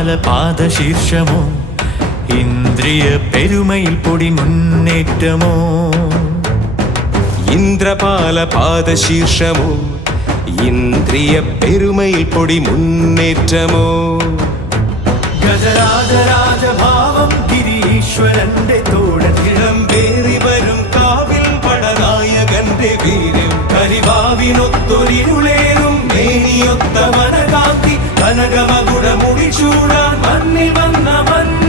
ഇന്ദ്രപാല പാദശീർഷമോ ഇന്ദ്രിയ പെരുമയിൽ പൊടി മുന്നേറ്റമോ ഇന്ദ്രപാല പാദശീർഷമോ ഇന്ദ്രിയ പെരുമയിൽ പൊടി മുന്നേറ്റമോ ഗജരാജരാജഭാവം ഗിരീശ്വരന്റെ തോടത്തിടം പേറി വരും കാവിൽ പടനായകന്റെ വീര്യം കരിവാവിനൊത്തൊരിരുളേറും മേനിയൊത്ത മനകാന്തി കനകമകുട മുടിച്ചൂടാൻ മണ്ണിൽ വന്ന